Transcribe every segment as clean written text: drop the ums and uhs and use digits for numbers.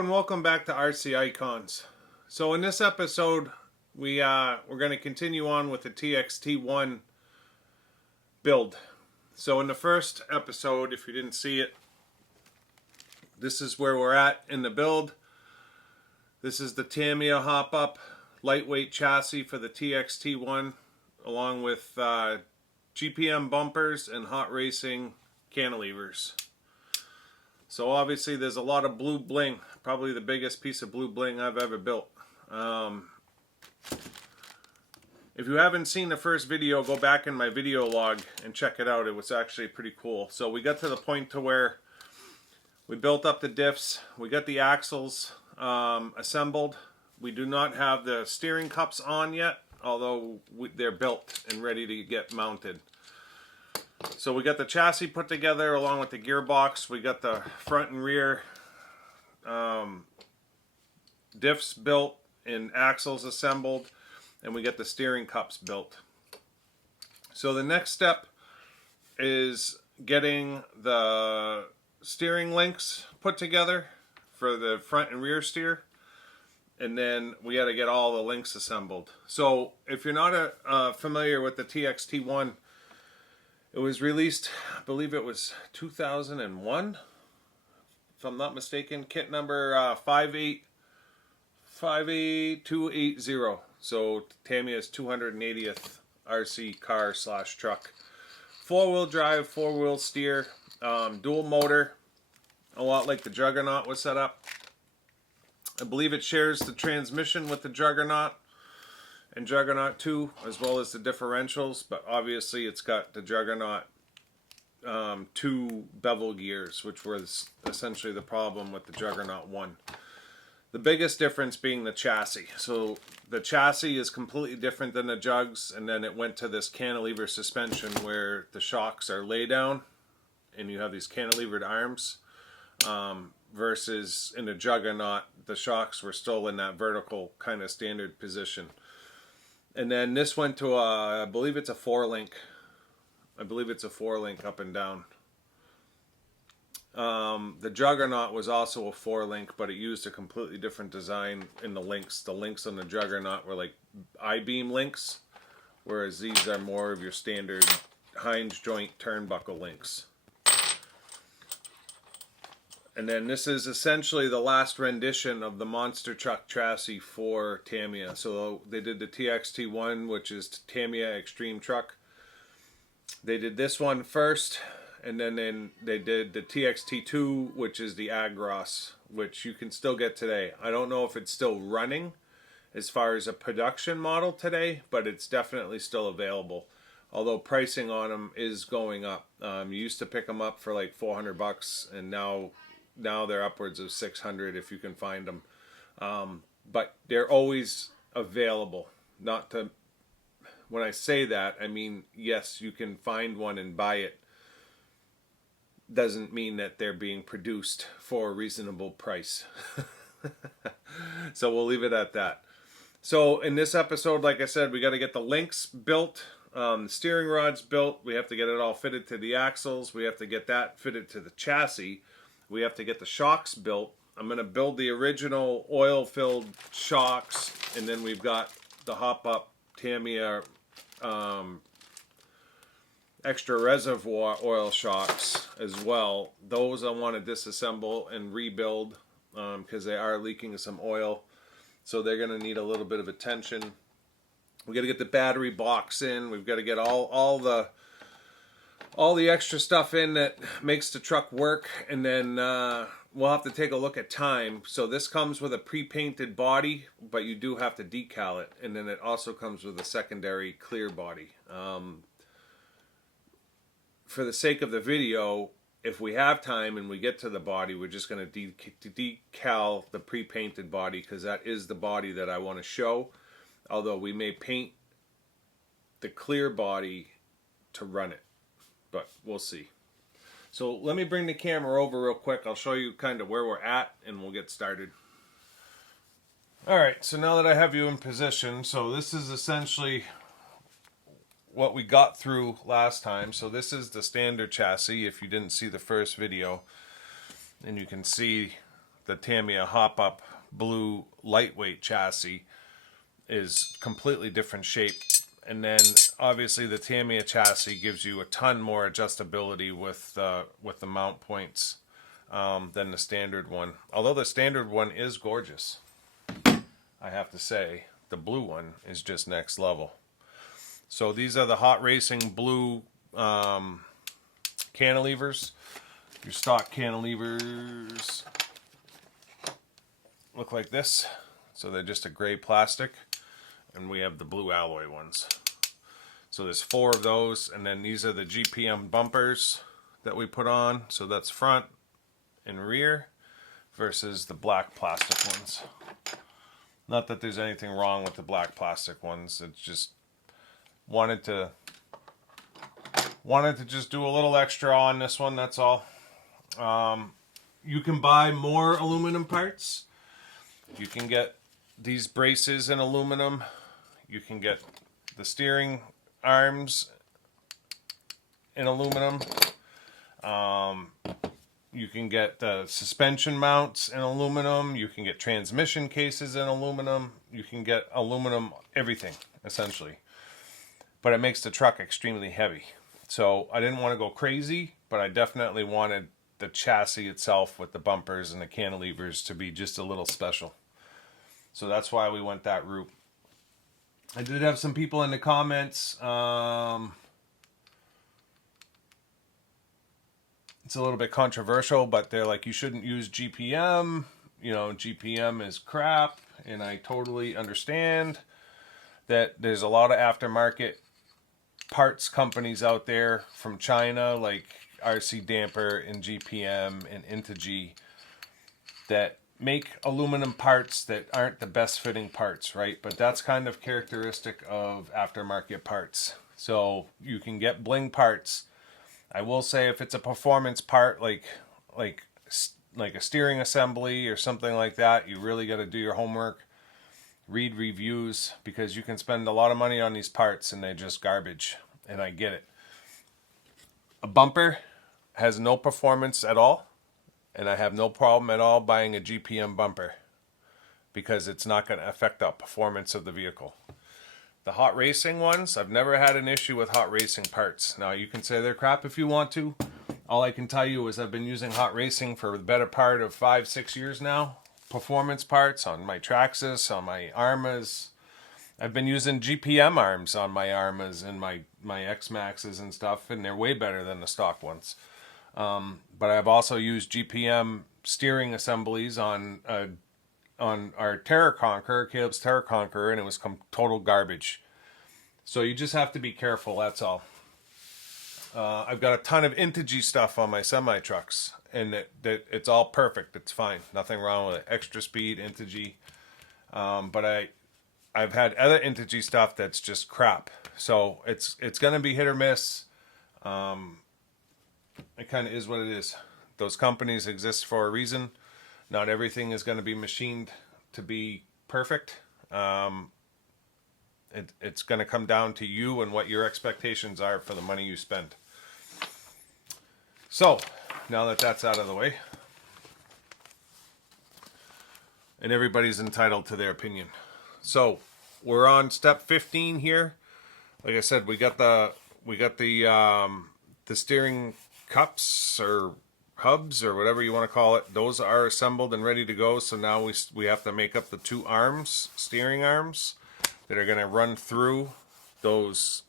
and welcome back to RC Icons. So in this episode, we're going to continue on with the TXT1 build. So in the first episode, if you didn't see it, this is where we're at in the build. This is the Tamiya hop-up lightweight chassis for the TXT1, along with GPM bumpers and hot racing cantilevers. So obviously there's a lot of blue bling, probably the biggest piece of blue bling I've ever built. If you haven't seen the first video, go back in my video log and check it out. It was actually pretty cool. So we got to the point to where we built up the diffs, we got the axles assembled. We do not have the steering cups on yet, although they're built and ready to get mounted. So we got the chassis put together along with the gearbox. We got the front and rear diffs built and axles assembled, and we got the steering cups built. So the next step is getting the steering links put together for the front and rear steer, and then we got to get all the links assembled. So if you're not familiar with the TXT1, it was released, I believe it was 2001, if I'm not mistaken. Kit number 58280. So Tamiya's 280th RC car / truck. 4-wheel drive, 4-wheel steer, dual motor, a lot like the Juggernaut was set up. I believe it shares the transmission with the Juggernaut and Juggernaut 2, as well as the differentials, but obviously it's got the Juggernaut 2 bevel gears, which was essentially the problem with the Juggernaut 1. The biggest difference being the chassis. So the chassis is completely different than the Jugs, and then it went to this cantilever suspension where the shocks are lay down and you have these cantilevered arms, versus in the Juggernaut the shocks were still in that vertical kind of standard position. And then this went to I believe it's a 4-link. I believe it's a 4-link up and down. The Juggernaut was also a 4-link, but it used a completely different design in the links. The links on the Juggernaut were like I-beam links, whereas these are more of your standard hinge joint turnbuckle links. And then this is essentially the last rendition of the monster truck chassis for Tamiya. So they did the TXT1, which is Tamiya Extreme Truck. They did this one first, and then they did the TXT2, which is the Agros, which you can still get today. I don't know if it's still running as far as a production model today, but it's definitely still available. Although pricing on them is going up. You used to pick them up for like $400, and now they're upwards of 600 if you can find them. But they're always available. Not to, when I say that, I mean, yes, you can find one and buy it. Doesn't mean that they're being produced for a reasonable price. So we'll leave it at that. So in this episode, like I said, we got to get the links built, the steering rods built. We have to get it all fitted to the axles. We have to get that fitted to the chassis. We have to get the shocks built. I'm going to build the original oil-filled shocks, and then we've got the hop-up Tamiya extra reservoir oil shocks as well. Those I want to disassemble and rebuild because they are leaking some oil, so they're going to need a little bit of attention. We got to get the battery box in. We've got to get all the extra stuff in that makes the truck work, and then we'll have to take a look at time. So this comes with a pre-painted body, but you do have to decal it, and then it also comes with a secondary clear body. For the sake of the video, if we have time and we get to the body, we're just going to decal the pre-painted body, because that is the body that I want to show, although we may paint the clear body to run it. But we'll see. So let me bring the camera over real quick. I'll show you kind of where we're at, and we'll get started. Alright, so now that I have you in position, so this is essentially what we got through last time. So this is the standard chassis, if you didn't see the first video. And you can see the Tamiya hop-up blue lightweight chassis is completely different shape. And then obviously the Tamiya chassis gives you a ton more adjustability with the mount points than the standard one. Although the standard one is gorgeous, I have to say, the blue one is just next level. So these are the Hot Racing blue cantilevers. Your stock cantilevers look like this. So they're just a gray plastic. And we have the blue alloy ones. So there's 4 of those. And then these are the GPM bumpers that we put on. So that's front and rear versus the black plastic ones. Not that there's anything wrong with the black plastic ones. It's just wanted to just do a little extra on this one, that's all. You can buy more aluminum parts. You can get these braces in aluminum. You can get the steering arms in aluminum. You can get the suspension mounts in aluminum. You can get transmission cases in aluminum. You can get aluminum everything, essentially. But it makes the truck extremely heavy. So I didn't want to go crazy, but I definitely wanted the chassis itself with the bumpers and the cantilevers to be just a little special. So that's why we went that route. I did have some people in the comments. It's a little bit controversial, but they're like, you shouldn't use GPM. You know, GPM is crap. And I totally understand that there's a lot of aftermarket parts companies out there from China, like RC Damper and GPM and Integy, that make aluminum parts that aren't the best fitting parts, right? But that's kind of characteristic of aftermarket parts. So you can get bling parts. I will say if it's a performance part like a steering assembly or something like that, you really got to do your homework, read reviews, because you can spend a lot of money on these parts and they're just garbage, and I get it. A bumper has no performance at all, and I have no problem at all buying a GPM bumper because it's not going to affect the performance of the vehicle. The Hot Racing ones, I've never had an issue with Hot Racing parts. Now, you can say they're crap if you want to. All I can tell you is I've been using Hot Racing for the better part of 5-6 years now. Performance parts on my Traxxas, on my Armas. I've been using GPM arms on my Armas and my X-Maxes and stuff, and they're way better than the stock ones. But I've also used GPM steering assemblies on our Terra Conqueror, Caleb's Terra Conqueror, and it was total garbage. So you just have to be careful, that's all. I've got a ton of Integy stuff on my semi-trucks, and it's all perfect. It's fine. Nothing wrong with it. Extra speed, Integy. But I've had other Integy stuff that's just crap. So it's going to be hit or miss. It kind of is what it is. Those companies exist for a reason. Not everything is going to be machined to be perfect. It's going to come down to you and what your expectations are for the money you spend. So, now that that's out of the way, and everybody's entitled to their opinion. So, we're on step 15 here. Like I said, we got the steering cups or hubs or whatever you want to call it. Those are assembled and ready to go. So now we have to make up the 2 arms, steering arms, that are going to run through those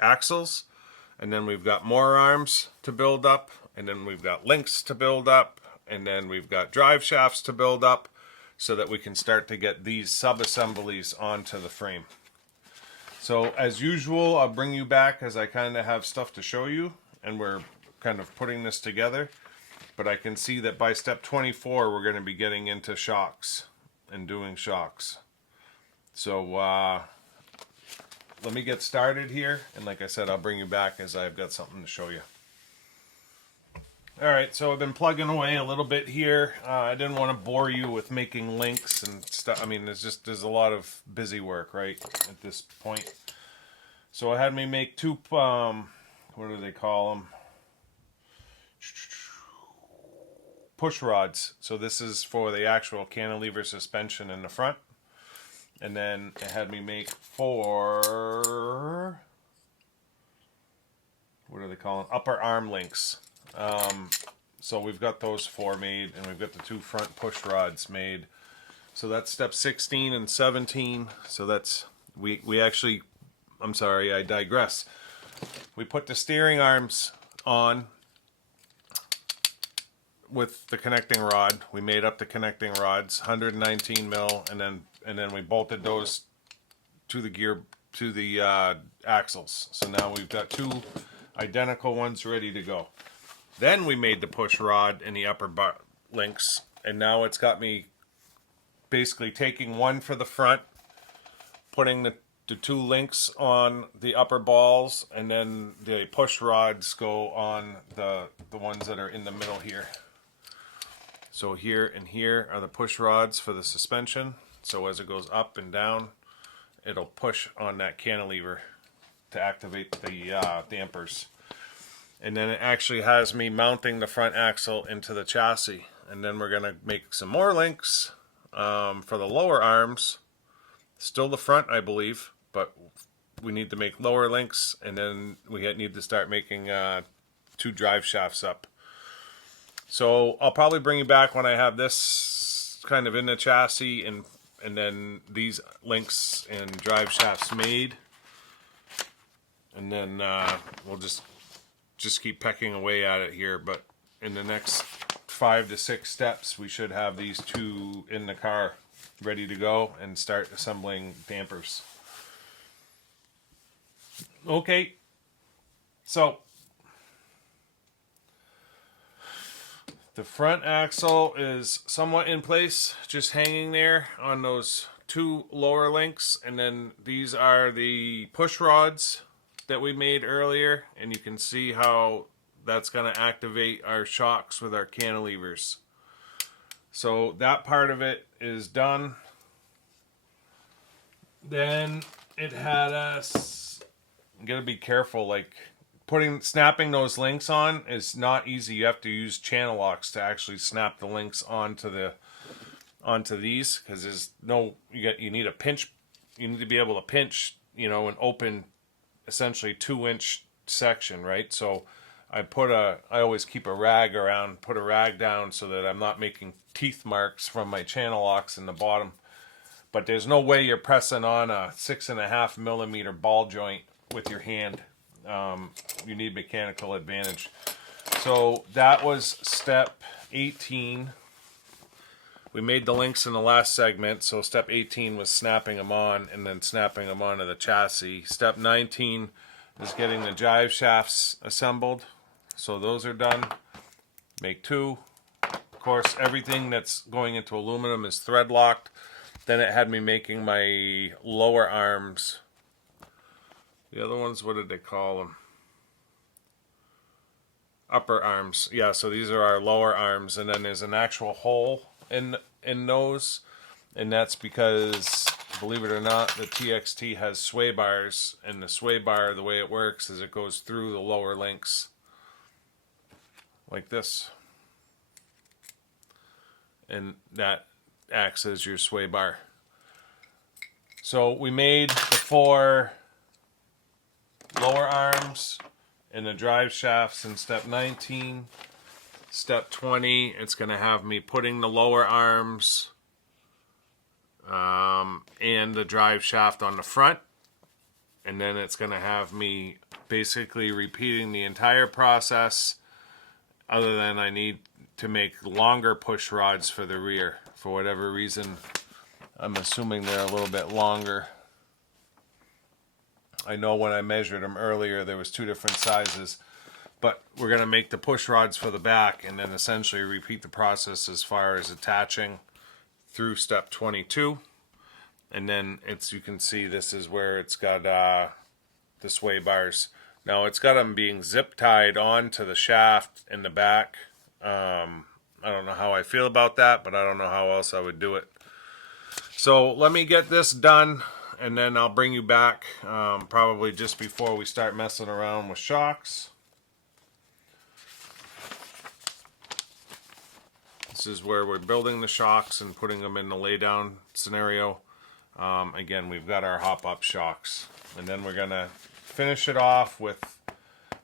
axles. And then we've got more arms to build up, and then we've got links to build up, and then we've got drive shafts to build up, so that we can start to get these sub-assemblies onto the frame. So as usual, I'll bring you back as I kind of have stuff to show you, and we're kind of putting this together. But I can see that by step 24, we're going to be getting into shocks and doing shocks. So let me get started here, and like I said, I'll bring you back as I've got something to show you. Alright, so I've been plugging away a little bit here. I didn't want to bore you with making links and stuff. I mean, there's a lot of busy work, right, at this point. So I had me make 2, what do they call them? push rods. So this is for the actual cantilever suspension in the front. And then it had me make 4, what are they calling? Upper arm links. So we've got those 4 made, and we've got the 2 front push rods made. So that's step 16 and 17. So that's, we actually, I'm sorry, I digress. We put the steering arms on with the connecting rod. We made up the connecting rods, 119 mil, and then we bolted those to the gear, to the axles. So now we've got 2 identical ones ready to go. Then we made the push rod and the upper bar links, and now it's got me basically taking one for the front, putting the 2 links on the upper balls, and then the push rods go on the ones that are in the middle here. So here and here are the push rods for the suspension. So as it goes up and down, it'll push on that cantilever to activate the dampers. And then it actually has me mounting the front axle into the chassis. And then we're going to make some more links for the lower arms. Still the front, I believe, but we need to make lower links, and then we need to start making 2 drive shafts up. So I'll probably bring you back when I have this kind of in the chassis, and then these links and drive shafts made, and then we'll just keep pecking away at it here. But in the next 5 to 6 steps, we should have these 2 in the car ready to go and start assembling dampers. Okay, so the front axle is somewhat in place, just hanging there on those 2 lower links, and then these are the push rods that we made earlier, and you can see how that's going to activate our shocks with our cantilevers. So that part of it is done. Then it had us, you gotta be careful, like snapping those links on is not easy. You have to use channel locks to actually snap the links onto these, because there's no, you need a pinch, you need to be able to pinch, an open, essentially 2-inch section, right? So I always keep a rag around, put a rag down so that I'm not making teeth marks from my channel locks in the bottom. But there's no way you're pressing on a 6.5 millimeter ball joint with your hand. You need mechanical advantage. So that was step 18. We made the links in the last segment, so step 18 was snapping them on and then snapping them onto the chassis. Step 19 is getting the drive shafts assembled. So those are done. Make 2. Of course, everything that's going into aluminum is thread locked. Then it had me making my lower arms. The other ones, what did they call them? Upper arms. Yeah, so these are our lower arms, and then there's an actual hole in those, and that's because, believe it or not, the TXT has sway bars, and the sway bar, the way it works is it goes through the lower links like this, and that acts as your sway bar. So we made the 4 lower arms and the drive shafts in step 19. Step 20, it's going to have me putting the lower arms and the drive shaft on the front, and then it's going to have me basically repeating the entire process, other than I need to make longer push rods for the rear. For whatever reason, I'm assuming they're a little bit longer. I know when I measured them earlier there was 2 different sizes, but we're going to make the push rods for the back and then essentially repeat the process as far as attaching through step 22. And then you can see this is where it's got the sway bars. Now it's got them being zip tied onto the shaft in the back. I don't know how I feel about that, but I don't know how else I would do it. So let me get this done, and then I'll bring you back probably just before we start messing around with shocks. This is where we're building the shocks and putting them in the laydown scenario. Again, we've got our hop-up shocks. And then we're going to finish it off with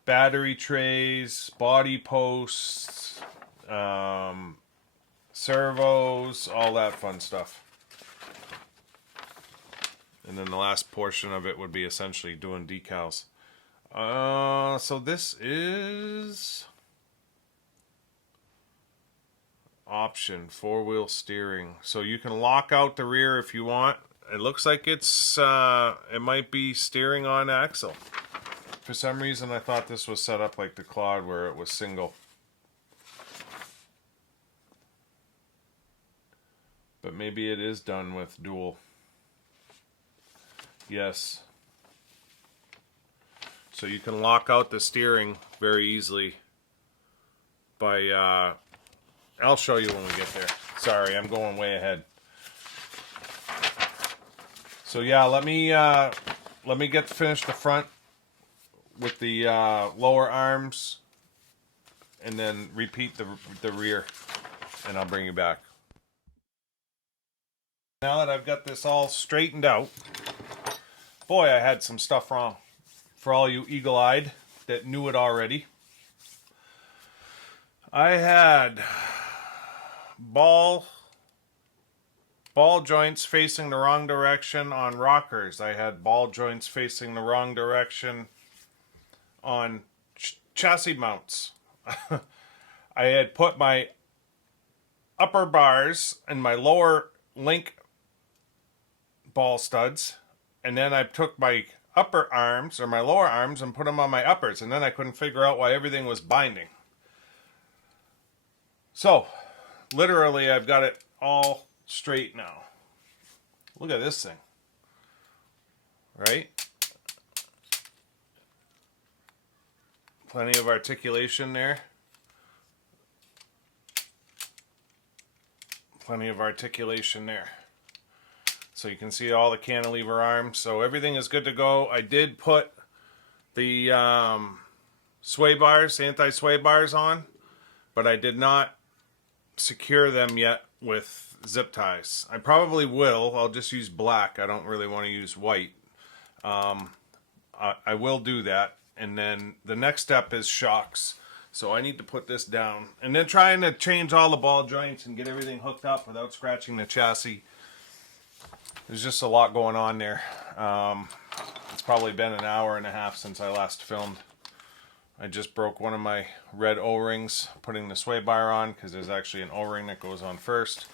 battery trays, body posts, servos, all that fun stuff. And then the last portion of it would be essentially doing decals. So this is option, 4-wheel steering. So you can lock out the rear if you want. It looks like it's it might be steering on axle. For some reason I thought this was set up like the Claude where it was single. But maybe it is done with dual. Yes. So you can lock out the steering very easily by, I'll show you when we get there. Sorry, I'm going way ahead. So yeah, let me finish the front with the lower arms and then repeat the rear and I'll bring you back. Now that I've got this all straightened out, boy, I had some stuff wrong. For all you eagle-eyed that knew it already, I had ball joints facing the wrong direction on rockers. I had ball joints facing the wrong direction on chassis mounts. I had put my upper bars and my lower link ball studs, and then I took my upper arms or my lower arms and put them on my uppers, and then I couldn't figure out why everything was binding. So literally I've got it all straight now. Look at this thing, right? Plenty of articulation there. Plenty of articulation there. So you can see all the cantilever arms. So everything is good to go. I did put the sway bars, anti-sway bars on, but I did not secure them yet with zip ties. I probably will. I'll just use black. I don't really want to use white. I will do that. And then the next step is shocks. So I need to put this down. And then trying to change all the ball joints and get everything hooked up without scratching the chassis. There's just a lot going on there. It's probably been an hour and a half since I last filmed. I just broke one of my red O-rings putting the sway bar on, because there's actually an O-ring that goes on first.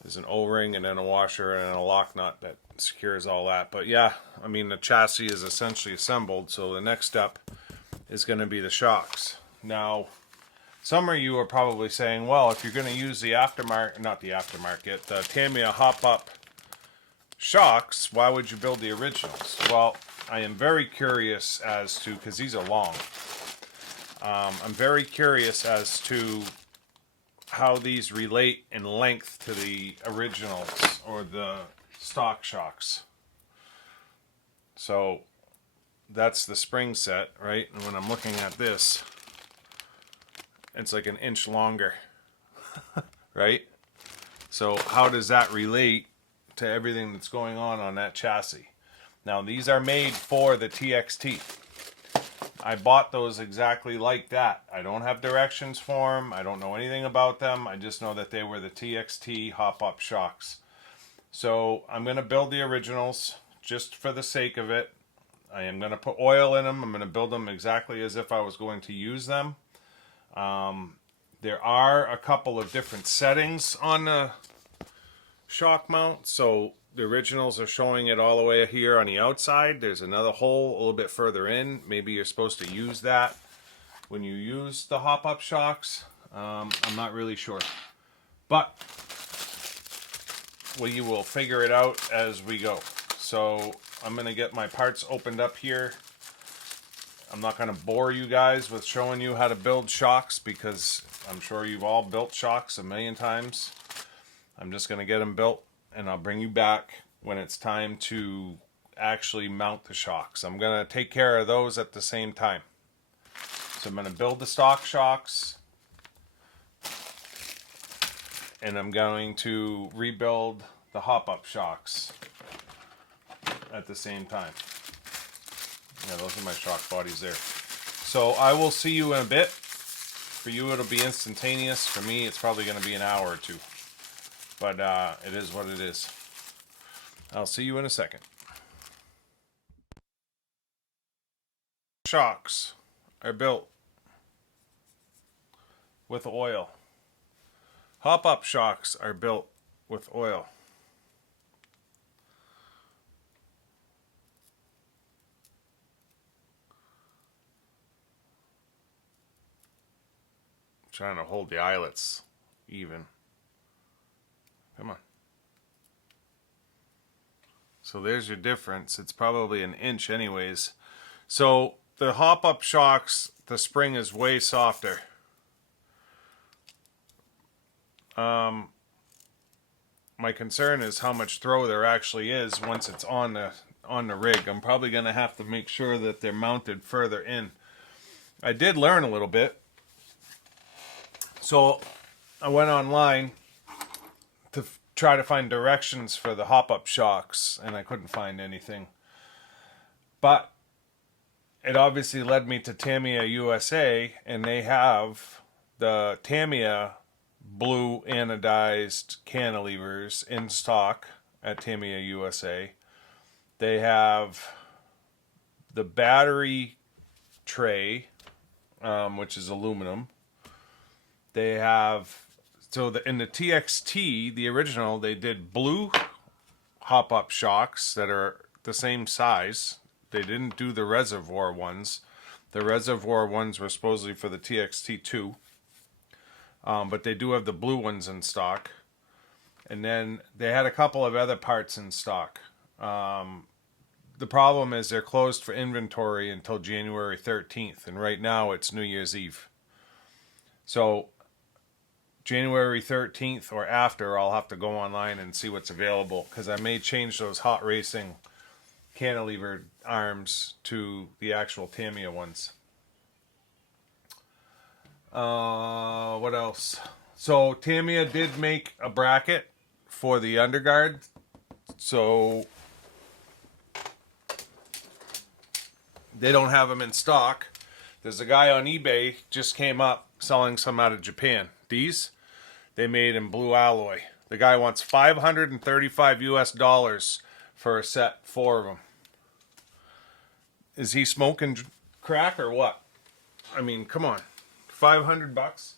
There's an O-ring and then a washer and a lock nut that secures all that. But yeah, I mean, the chassis is essentially assembled, so the next step is going to be the shocks. Now, some of you are probably saying, well, if you're going to use the aftermarket, not the aftermarket, the Tamiya hop-up shocks, why would you build the originals? Well, I am very curious as to, because these are long, I'm very curious as to how these relate in length to the originals or the stock shocks. So that's the spring set, right? And when I'm looking at this, it's like an inch longer, right? So how does that relate to everything that's going on that chassis? Now these are made for the TXT. I bought those exactly like that. I don't have directions for them. I don't know anything about them. I just know that they were the TXT hop-up shocks. So I'm going to build the originals just for the sake of it. I am going to put oil in them. I'm going to build them exactly as if I was going to use them. There are a couple of different settings on the shock mount. So the originals are showing it all the way here on the outside. There's another hole a little bit further in. Maybe you're supposed to use that when you use the hop-up shocks. I'm not really sure. But we will figure it out as we go. So I'm going to get my parts opened up here. I'm not going to bore you guys with showing you how to build shocks, because I'm sure you've all built shocks a million times. I'm just going to get them built, and I'll bring you back when it's time to actually mount the shocks. I'm going to take care of those at the same time. So I'm going to build the stock shocks, and I'm going to rebuild the hop-up shocks at the same time. Yeah, those are my shock bodies there. So I will see you in a bit. For you, it'll be instantaneous. For me, it's probably going to be an hour or two. But it is what it is. I'll see you in a second. Shocks are built with oil. Hop-up shocks are built with oil. I'm trying to hold the eyelets even. Come on. So there's your difference. It's probably an inch anyways. So the hop-up shocks, the spring is way softer. My concern is how much throw there actually is once it's on the rig. I'm probably going to have to make sure that they're mounted further in. I did learn a little bit. So I went online to try to find directions for the hop-up shocks, and I couldn't find anything. But it obviously led me to Tamiya USA, and they have the Tamiya blue anodized cantilevers in stock at Tamiya USA. They have the battery tray, which is aluminum. They have, in the TXT, the original, they did blue hop-up shocks that are the same size. They didn't do the reservoir ones. The reservoir ones were supposedly for the TXT2. But they do have the blue ones in stock. And then they had a couple of other parts in stock. The problem is they're closed for inventory until January 13th. And right now it's New Year's Eve. So January 13th or after, I'll have to go online and see what's available. Because I may change those hot racing cantilever arms to the actual Tamiya ones. What else? So Tamiya did make a bracket for the underguard. So they don't have them in stock. There's a guy on eBay just came up selling some out of Japan. These they made in blue alloy. The guy wants $535 US for a set, 4 of them. Is he smoking crack or what? I mean, come on. $500?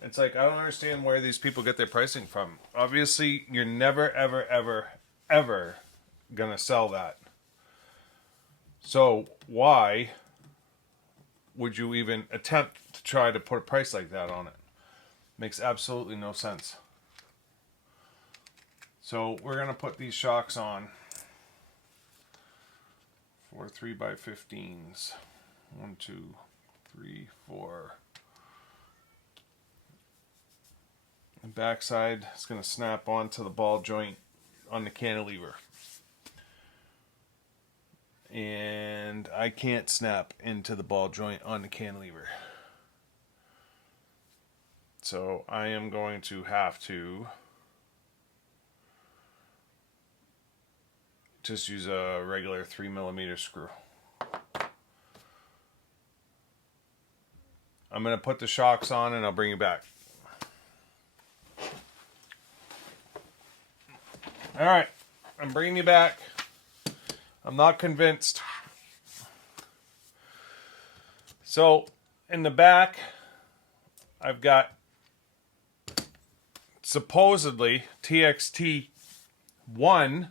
It's like, I don't understand where these people get their pricing from. Obviously, you're never, ever, ever, ever gonna sell that. So why would you even attempt to try to put a price like that on it? Makes absolutely no sense. So we're gonna put these shocks on for 3x15s. 1, 2, 3, 4. The backside is going to snap onto the ball joint on the cantilever. And I can't snap into the ball joint on the cantilever. So I am going to have to just use a regular 3mm screw. I'm going to put the shocks on and I'll bring you back. Alright, I'm bringing you back. I'm not convinced. So, in the back, I've got supposedly TXT1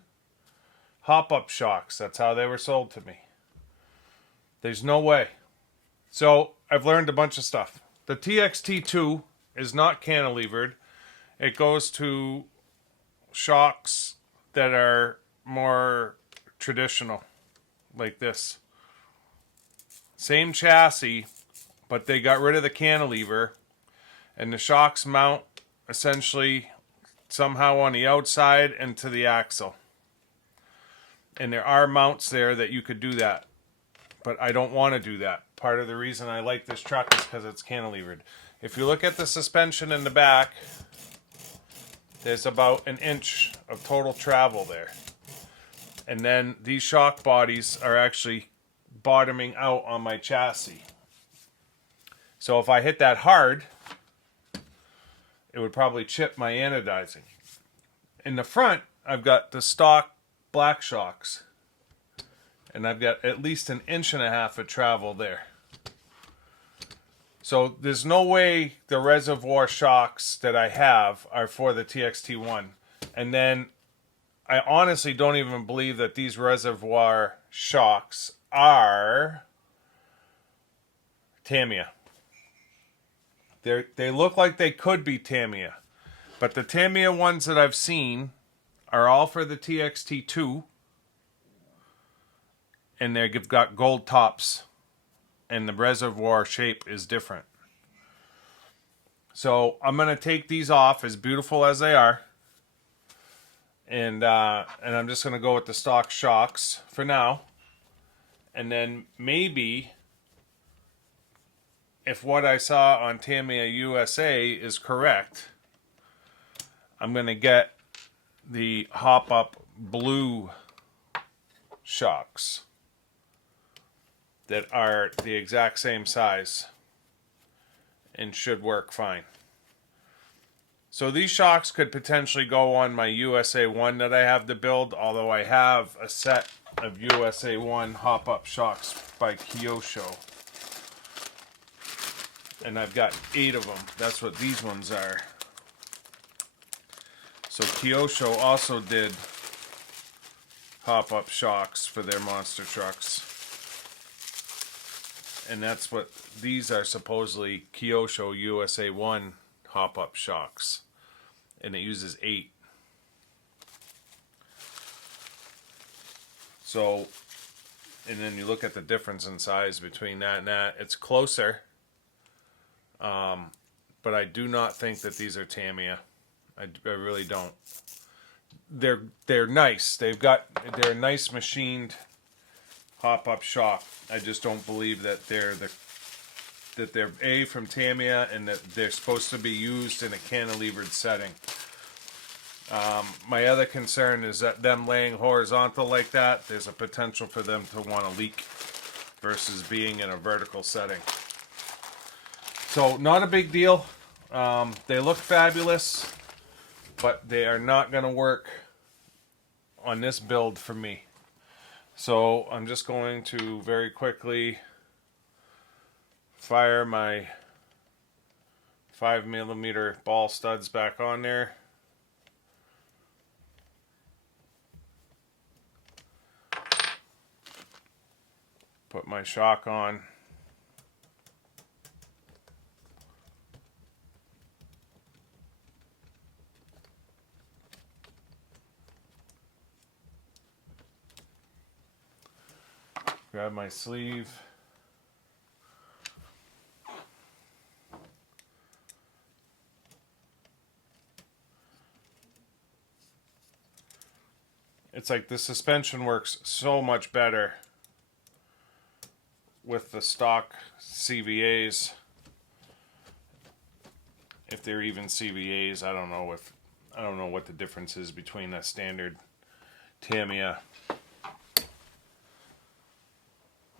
hop-up shocks. That's how they were sold to me. There's no way. So, I've learned a bunch of stuff. The TXT2 is not cantilevered. It goes to shocks that are more traditional, like this. Same chassis, but they got rid of the cantilever, and the shocks mount essentially somehow on the outside and to the axle. And there are mounts there that you could do that, but I don't want to do that. Part of the reason I like this truck is because it's cantilevered. If you look at the suspension in the back, there's about an inch of total travel there. And then these shock bodies are actually bottoming out on my chassis. So if I hit that hard, it would probably chip my anodizing. In the front, I've got the stock black shocks. And I've got at least an inch and a half of travel there. So there's no way the reservoir shocks that I have are for the TXT1. And then I honestly don't even believe that these reservoir shocks are Tamiya. They look like they could be Tamiya. But the Tamiya ones that I've seen are all for the TXT2. And they've got gold tops. And the reservoir shape is different. So I'm going to take these off, as beautiful as they are. And I'm just going to go with the stock shocks for now. And then maybe, if what I saw on Tamiya USA is correct, I'm going to get the hop-up blue shocks that are the exact same size and should work fine. So these shocks could potentially go on my USA 1 that I have to build, although I have a set of USA 1 hop-up shocks by Kyosho. And I've got 8 of them. That's what these ones are. So Kyosho also did hop-up shocks for their monster trucks. And that's what these are, supposedly Kyosho USA 1 hop-up shocks. And it uses 8. So, and then you look at the difference in size between that and that. It's closer. But I do not think that these are Tamiya. I really don't. They're nice. They're a nice machined hop-up shock. I just don't believe that they're A, from Tamiya, and that they're supposed to be used in a cantilevered setting. My other concern is that them laying horizontal like that, there's a potential for them to want to leak versus being in a vertical setting. So not a big deal. They look fabulous, but they are not going to work on this build for me. So I'm just going to very quickly fire my 5mm ball studs back on there. Put my shock on. Grab my sleeve. It's like the suspension works so much better with the stock CVAs. If they're even CVAs, I don't know what the difference is between a standard Tamiya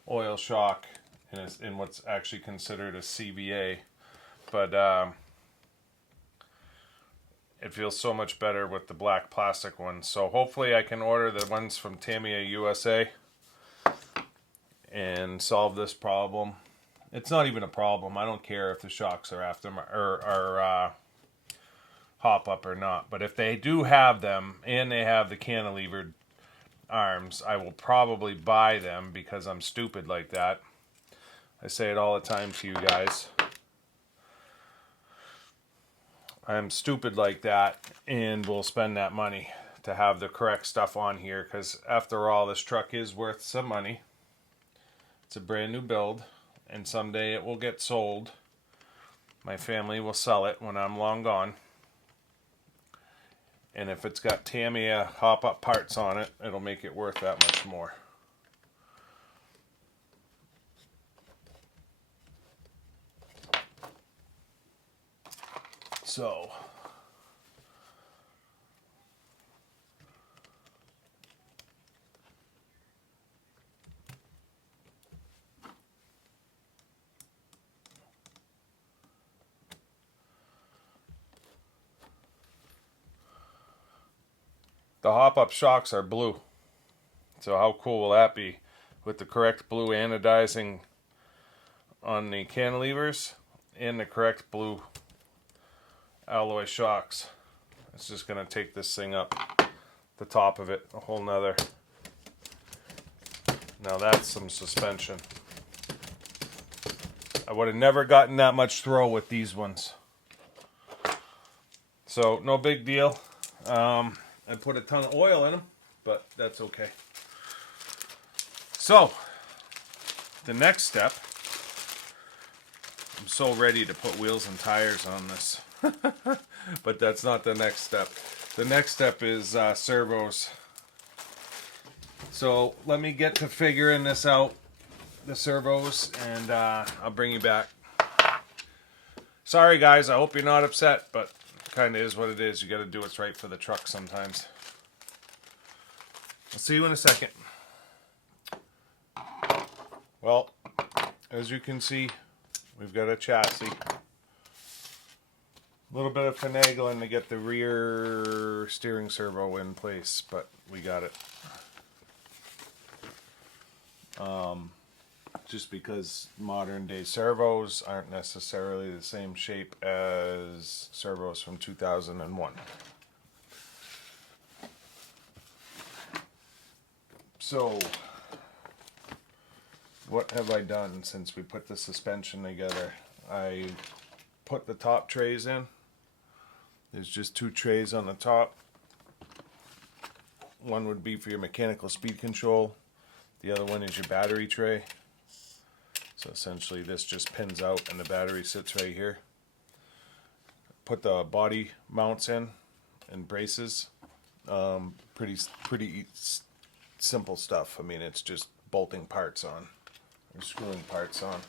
oil shock and what's actually considered a CVA, but it feels so much better with the black plastic ones. So hopefully I can order the ones from Tamiya USA and solve this problem. It's not even a problem. I don't care if the shocks are hop up or not. But if they do have them and they have the cantilevered arms, I will probably buy them because I'm stupid like that. I say it all the time to you guys. I'm stupid like that, and will spend that money to have the correct stuff on here, because after all, this truck is worth some money. It's a brand new build, and someday it will get sold. My family will sell it when I'm long gone. And if it's got Tamiya hop-up parts on it, it'll make it worth that much more. So, The hop-up shocks are blue. So how cool will that be? With the correct blue anodizing on the cantilevers and the correct blue alloy shocks. It's just going to take this thing up the top of it a whole nother. Now that's some suspension. I would have never gotten that much throw with these ones. So no big deal. I put a ton of oil in them, but that's okay. So the next step, I'm so ready to put wheels and tires on this. But that's not the next step. The next step is servos. So let me get to figuring this out, the servos, and I'll bring you back. Sorry guys, I hope you're not upset, but it kind of is what it is. You got to do what's right for the truck sometimes. I'll see you in a second. Well, as you can see, we've got a chassis. A little bit of finagling to get the rear steering servo in place, but we got it. Just because modern day servos aren't necessarily the same shape as servos from 2001. So, what have I done since we put the suspension together? I put the top trays in. There's just 2 trays on the top. One would be for your mechanical speed control. The other one is your battery tray. So essentially this just pins out and the battery sits right here. Put the body mounts in and braces. Pretty simple stuff. I mean, it's just bolting parts on or screwing parts on.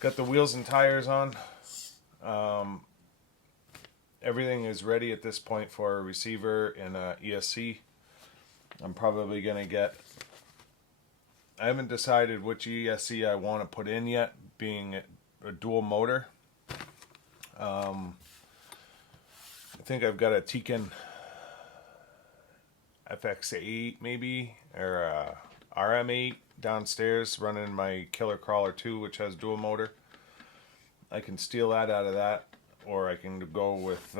Got the wheels and tires on. Everything is ready at this point for a receiver and a ESC. I'm probably gonna get, I haven't decided which ESC I want to put in yet, being a dual motor. I think I've got a Tekin FX8 maybe, or a RM8 downstairs running my Killer Crawler 2, which has dual motor. I can steal that out of that, or I can go with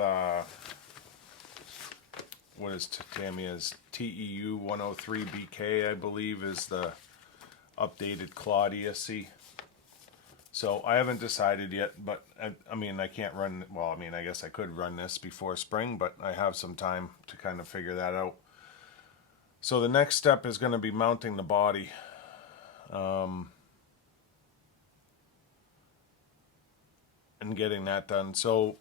what is Tamiya's TEU 103BK, I believe, is the updated Claude ESC. So I haven't decided yet, but I mean, I can't run, well, I mean, I guess I could run this before spring, but I have some time to kind of figure that out. So the next step is going to be mounting the body. And getting that done. So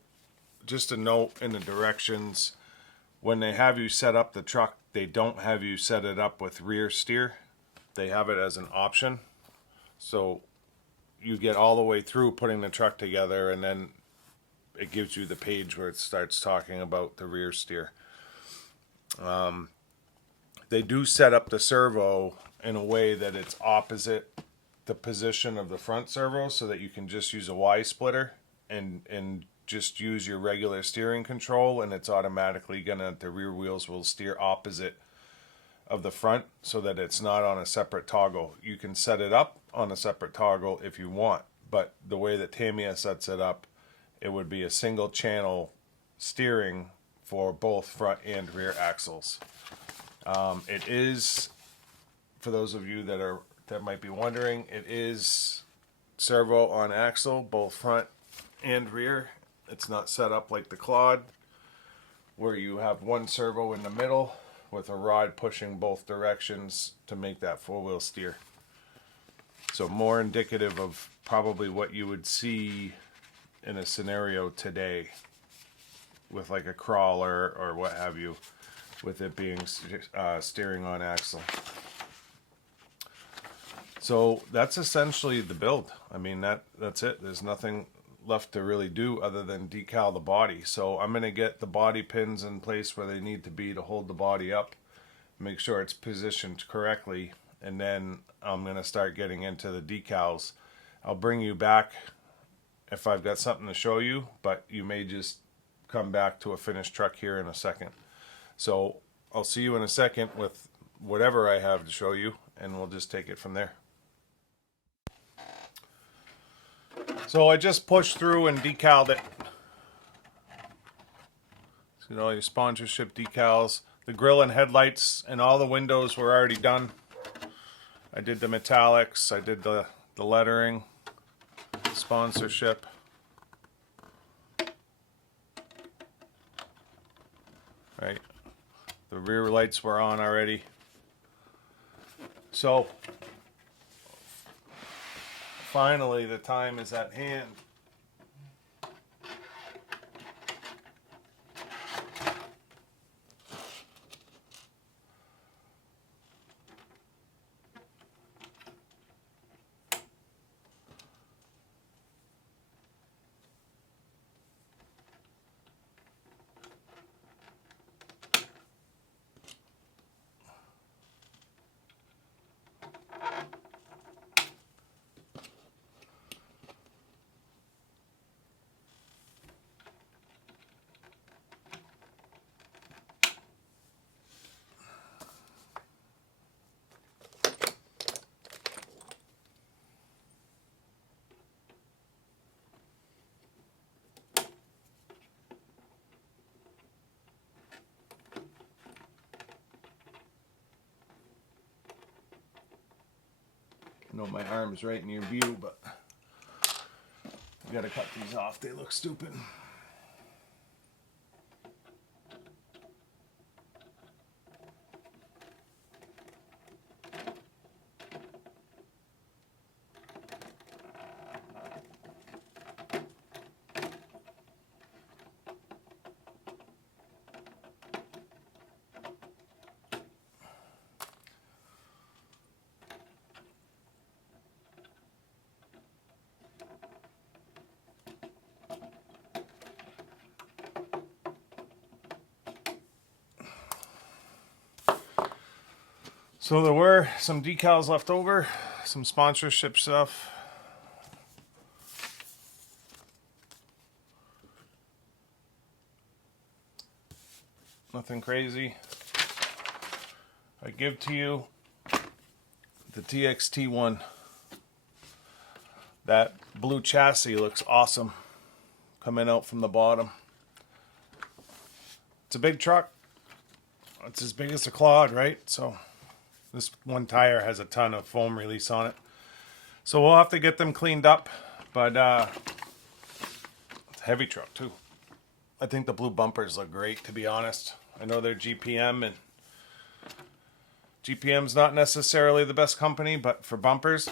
just a note in the directions, when they have you set up the truck, they don't have you set it up with rear steer. They have it as an option. So you get all the way through putting the truck together, and then it gives you the page where it starts talking about the rear steer. They do set up the servo in a way that it's opposite the position of the front servo, so that you can just use a Y splitter and just use your regular steering control, and it's automatically gonna, the rear wheels will steer opposite of the front, so that it's not on a separate toggle. You can set it up on a separate toggle if you want, but the way that Tamiya sets it up, it would be a single channel steering for both front and rear axles. It is, for those of you that might be wondering, it is servo on axle, both front and rear. It's not set up like the Claude, where you have one servo in the middle with a rod pushing both directions to make that four-wheel steer. So more indicative of probably what you would see in a scenario today with like a crawler or what have you, with it being steering on axle. So that's essentially the build. I mean, that's it. There's nothing left to really do other than decal the body. So I'm going to get the body pins in place where they need to be to hold the body up, make sure it's positioned correctly, and then I'm going to start getting into the decals. I'll bring you back if I've got something to show you, but you may just come back to a finished truck here in a second. So I'll see you in a second with whatever I have to show you, and we'll just take it from there. So I just pushed through and decaled it. See all your sponsorship decals. The grill and headlights and all the windows were already done. I did the metallics, I did the lettering, sponsorship. Right. The rear lights were on already. So finally the time is at hand. I know my arm's right in your view, but you gotta cut these off. They look stupid. So there were some decals left over, some sponsorship stuff. Nothing crazy. I give to you the TXT1. That blue chassis looks awesome coming out from the bottom. It's a big truck. It's as big as a Claude, right? So this one tire has a ton of foam release on it. So we'll have to get them cleaned up. But it's a heavy truck too. I think the blue bumpers look great, to be honest. I know they're GPM, and GPM's not necessarily the best company, but for bumpers,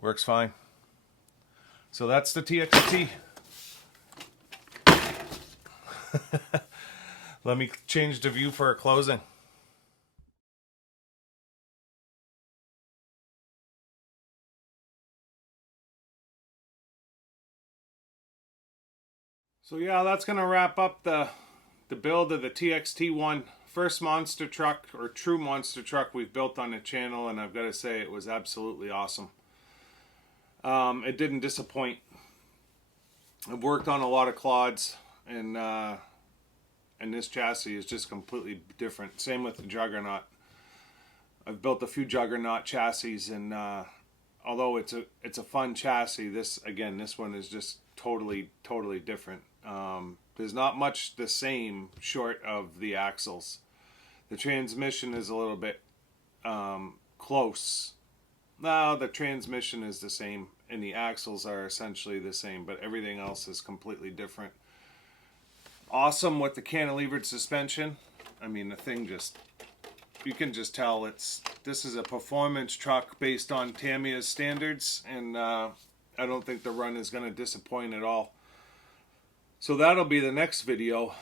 works fine. So that's the TXT. Let me change the view for a closing. So yeah, that's gonna wrap up the build of the TXT1, first monster truck, or true monster truck we've built on the channel, and I've got to say it was absolutely awesome. It didn't disappoint. I've worked on a lot of Claudes, and this chassis is just completely different. Same with the Juggernaut. I've built a few Juggernaut chassis, and although it's a fun chassis, this one is just totally different. There's not much the same short of the axles. The transmission is a little bit close. No, the transmission is the same and the axles are essentially the same, but everything else is completely different. Awesome with the cantilevered suspension. I mean, the thing just, you can just tell this is a performance truck based on Tamiya's standards, and I don't think the run is going to disappoint at all. So that'll be the next video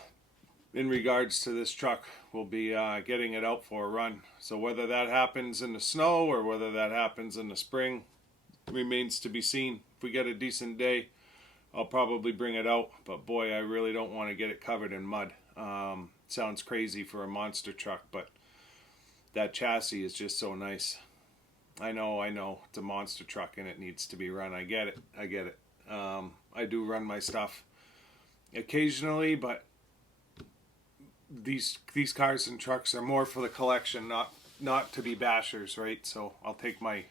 in regards to this truck. We'll be getting it out for a run. So whether that happens in the snow or whether that happens in the spring remains to be seen. If we get a decent day, I'll probably bring it out. But boy, I really don't want to get it covered in mud. Sounds crazy for a monster truck, but that chassis is just so nice. I know, it's a monster truck and it needs to be run. I get it. I do run my stuff occasionally, but these cars and trucks are more for the collection, not to be bashers, right? So I'll take my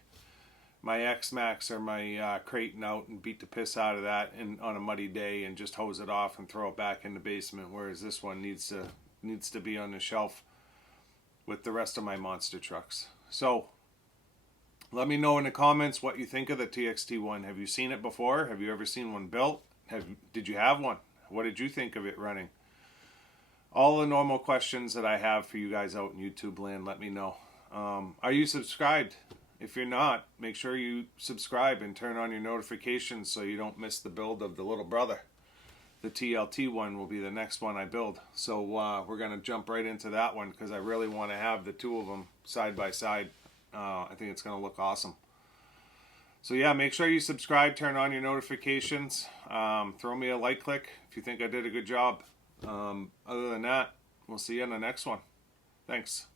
X-Max or my Creighton out and beat the piss out of that on a muddy day and just hose it off and throw it back in the basement, whereas this one needs to be on the shelf with the rest of my monster trucks. So let me know in the comments what you think of the TXT1. Have you seen it before? Have you ever seen one built? Did you have one? What did you think of it running? All the normal questions that I have for you guys out in YouTube land, let me know. Are you subscribed? If you're not, make sure you subscribe and turn on your notifications so you don't miss the build of the little brother. The TLT one will be the next one I build. So we're going to jump right into that one because I really want to have the two of them side by side. I think it's going to look awesome. So yeah, make sure you subscribe, turn on your notifications, throw me a like click if you think I did a good job. Other than that, we'll see you in the next one. Thanks.